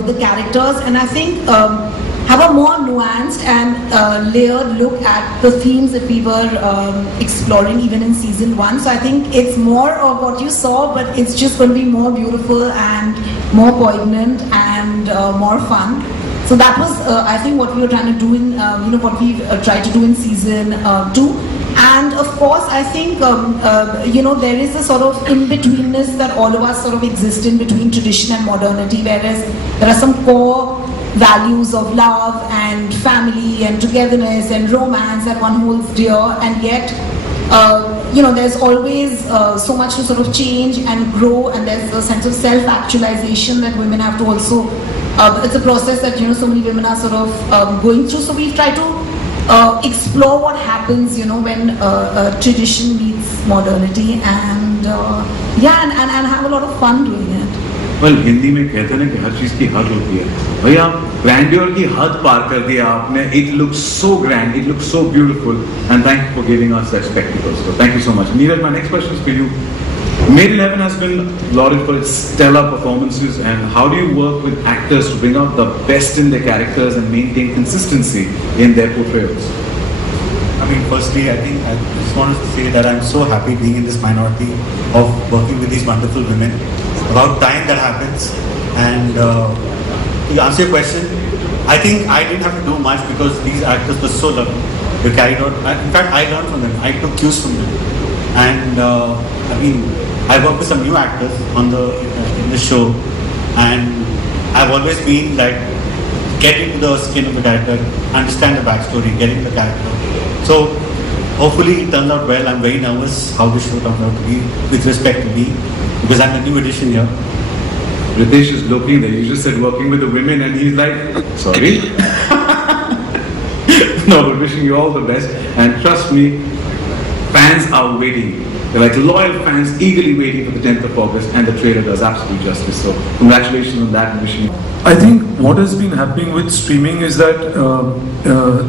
with the characters, and I think have a more nuanced and layered look at the themes that we were exploring even in season 1. So I think it's more of what you saw, but it's just going to be more beautiful and more poignant and more fun. So that was, I think, what we were trying to do in, what we tried to do in season 2. And of course, I think, there is a sort of in-betweenness that all of us sort of exist in between tradition and modernity, whereas there are some core values of love and family and togetherness and romance that one holds dear, and yet, there's always so much to sort of change and grow, and there's a sense of self-actualization that women have to also, it's a process that, so many women are sort of going through. So we try to explore what happens, when tradition meets modernity, and and have a lot of fun doing it. Well, Hindi में कहते हैं ना कि हर चीज़ की हद होती है. भाई आप grandeur की हद पार कर दिया आपने. It looks so grand, it looks so beautiful, and thank you for giving us that spectacle. So thank you so much. Neeraj, my next question is for you. Made in Heaven has been lauded for its stellar performances, and how do you work with actors to bring out the best in their characters and maintain consistency in their portrayals? I mean, firstly, I think I just wanted to say that I'm so happy being in this minority of working with these wonderful women. About time that happens. And to answer your question, I think I didn't have to do much because these actors were so lovely. They carried out. In fact, I learned from them. I took cues from them. And I worked with some new actors on in the show, and I've always been like, get into the skin of the character, understand the backstory, get into the character. So hopefully it turns out well. I'm very nervous how the show turns out to be with respect to me, because I'm a new addition here. Ritesh is looking there. You just said working with the women, and he's like, sorry. No, but wishing you all the best. And trust me, fans are waiting. They're like loyal fans, eagerly waiting for the 10th of August, and the trailer does absolute justice. So congratulations on that, and wishing you. I think what has been happening with streaming is that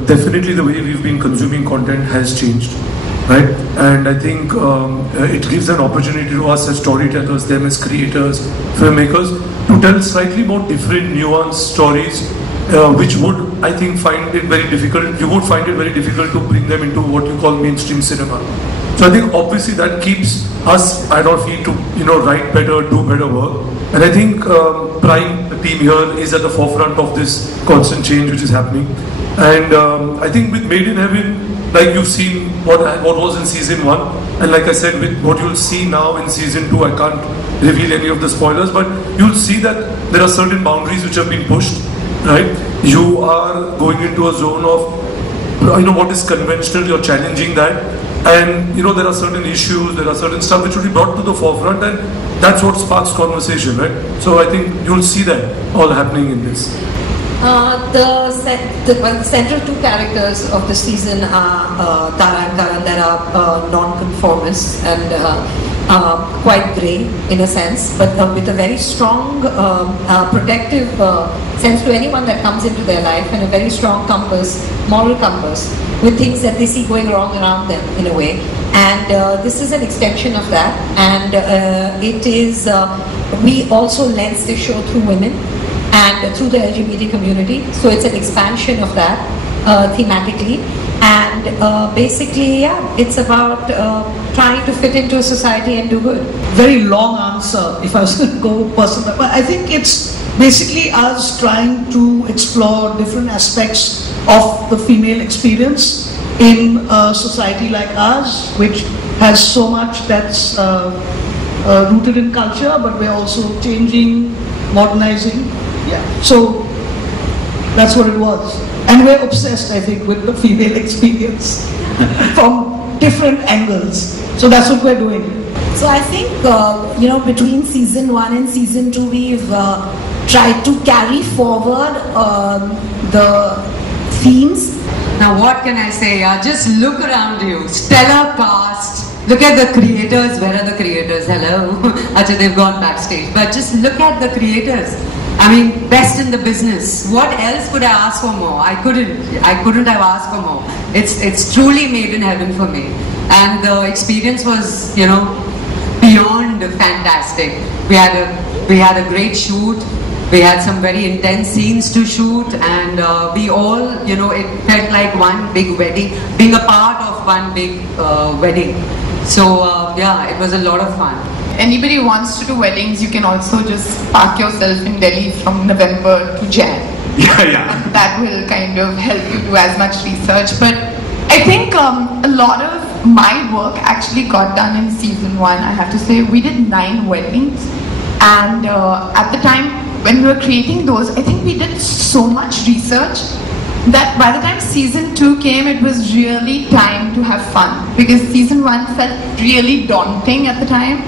definitely the way we've been consuming content has changed, right? And I think it gives an opportunity to us as storytellers, them as creators, filmmakers, to tell slightly more different, nuanced stories, which would, I think, find it very difficult. You would find it very difficult to bring them into what you call mainstream cinema. So I think obviously that keeps us at our feet to write better, do better work. And I think Prime, the team here, is at the forefront of this constant change which is happening. And I think with Made in Heaven, like you've seen what was in season 1, and like I said, with what you'll see now in season 2, I can't reveal any of the spoilers, but you'll see that there are certain boundaries which have been pushed, right? You are going into a zone of what is conventional, you're challenging that. And there are certain issues, there are certain stuff which will be brought to the forefront, and that's what sparks conversation, right? So I think you'll see that all happening in this. The central two characters of the season are Tara and Karan, that are non-conformists and quite grey in a sense, but with a very strong protective sense to anyone that comes into their life, and a very strong compass, moral compass, with things that they see going wrong around them in a way. And this is an extension of that, and it is, we also lens the show through women and through the LGBT community, so it's an expansion of that thematically. And basically, yeah, it's about trying to fit into a society and do good. Very long answer if I was to go personal, but I think it's basically us trying to explore different aspects of the female experience in a society like ours, which has so much that's rooted in culture, but we're also changing, modernizing. Yeah, so that's what it was. And we're obsessed, I think, with the female experience from different angles. So that's what we're doing. So I think, between season 1 and season 2, we've tried to carry forward the themes. Now what can I say? Just look around you. Stellar cast. Look at the creators. Where are the creators? Hello? Achha, they've gone backstage. But just look at the creators. I mean, best in the business. What else could I ask for more? I couldn't have asked for more. It's truly Made in Heaven for me. And the experience was, beyond fantastic. We had a great shoot. We had some very intense scenes to shoot, and we all, it felt like one big wedding, being a part of one big wedding. So yeah, it was a lot of fun. Anybody who wants to do weddings, you can also just park yourself in Delhi from November to Jan. Yeah. That will kind of help you do as much research. But I think a lot of my work actually got done in season 1. I have to say, we did 9 weddings, and at the time when we were creating those, I think we did so much research that by the time season 2 came, it was really time to have fun, because season 1 felt really daunting at the time.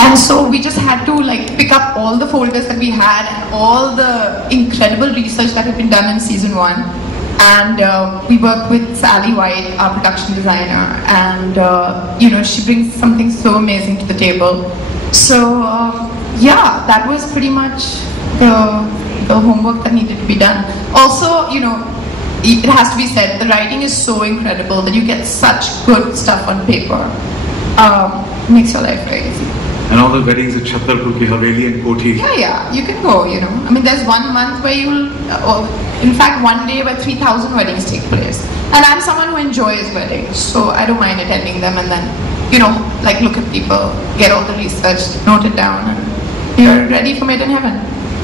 And so we just had to pick up all the folders that we had and all the incredible research that had been done in season 1. And we worked with Sally White, our production designer, and she brings something so amazing to the table. So yeah, that was pretty much the homework that needed to be done. Also, it has to be said, the writing is so incredible that you get such good stuff on paper. Makes your life very easy. And all the weddings at Chhattarpur ki Haveli and Koti. Yeah, you can go, I mean, there's 1 month where in fact, 1 day where 3,000 weddings take place. And I'm someone who enjoys weddings, so I don't mind attending them and then, look at people, get all the research, note it down, and you're ready for Made in Heaven.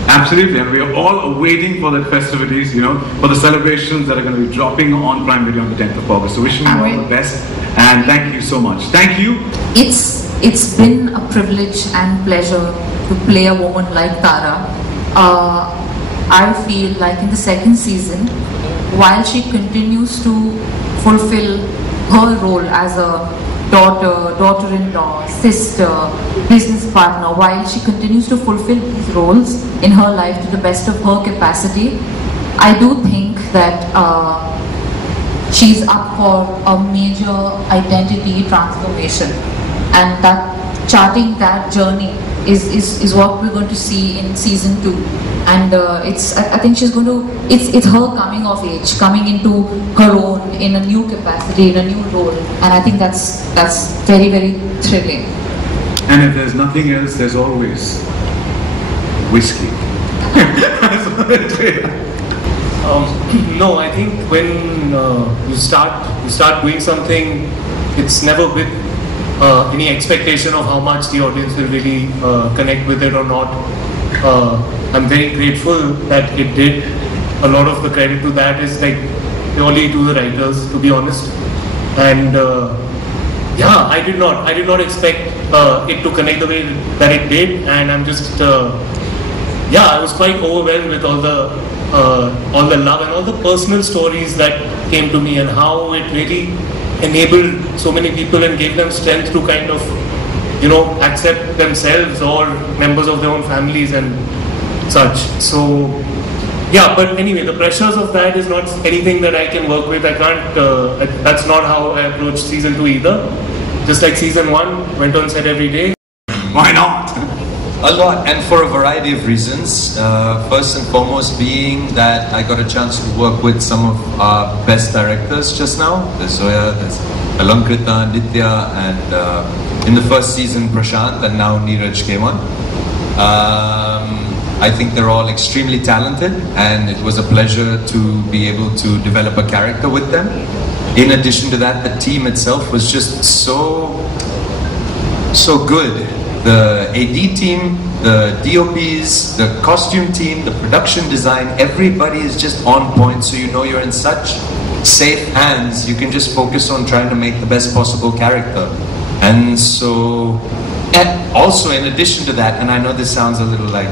Absolutely, and we are all waiting for the festivities, for the celebrations that are going to be dropping on Prime Video on the 10th of August. So wishing you all the best, and thank you so much. Thank you. It's been a privilege and pleasure to play a woman like Tara. I feel like in the 2nd season, while she continues to fulfill her role as a daughter, daughter-in-law, sister, business partner, while she continues to fulfill these roles in her life to the best of her capacity, I do think that she's up for a major identity transformation, and that charting that journey is what we're going to see in season 2. And I think she's going to, it's her coming of age, coming into her own in a new capacity, in a new role, and I think that's very, very thrilling. And if there's nothing else, there's always whiskey. No, I think when you start doing something, it's never with any expectation of how much the audience will really connect with it or not. I'm very grateful that it did. A lot of the credit to that is purely to the writers, to be honest. And yeah, I did not expect it to connect the way that it did, and I'm just I was quite overwhelmed with all the love and all the personal stories that came to me, and how it really enabled so many people and gave them strength to kind of accept themselves or members of their own families and such. So yeah, but anyway, the pressures of that is not anything that I can work with. I can't, that's not how I approach season 2 either. Just like season 1, went on set every day. Why not? A lot, and for a variety of reasons. First and foremost being that I got a chance to work with some of our best directors just now. There's Zoya, there's Alankrita, Nitya, and in the first season Prashant, and now Neeraj came on. I think they're all extremely talented, and it was a pleasure to be able to develop a character with them. In addition to that, the team itself was just so good. The AD team, the DOPs, the costume team, the production design, everybody is just on point, so you're in such safe hands. You can just focus on trying to make the best possible character. And so, and also in addition to that, and I know this sounds a little like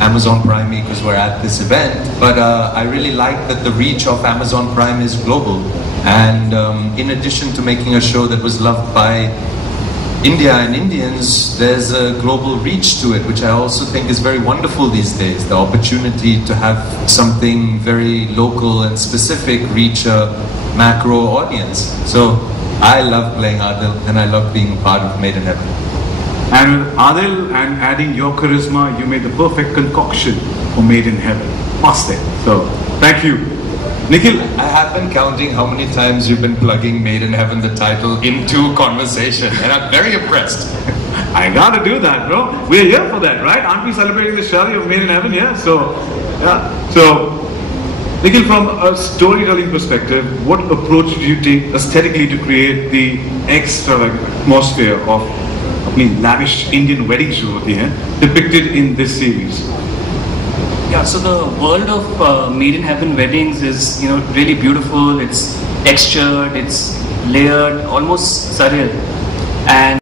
Amazon Prime because we're at this event, but I really like that the reach of Amazon Prime is global. And in addition to making a show that was loved by India and Indians, there's a global reach to it, which I also think is very wonderful these days. The opportunity to have something very local and specific reach a macro audience. So I love playing Adil, and I love being part of Made in Heaven. And with Adil and adding your charisma, you made the perfect concoction for Made in Heaven. Must it? So thank you. Nikhil, I have been counting how many times you've been plugging Made in Heaven, the title, into conversation, and I'm very impressed. I gotta do that, bro. We're here for that, right? Aren't we celebrating the Shadi of Made in Heaven? Yeah. So, Nikhil, from a storytelling perspective, what approach did you take aesthetically to create the extra atmosphere of, lavish Indian weddings depicted in this series? Yeah, so the world of Made in Heaven weddings is, really beautiful. It's textured, it's layered, almost surreal, and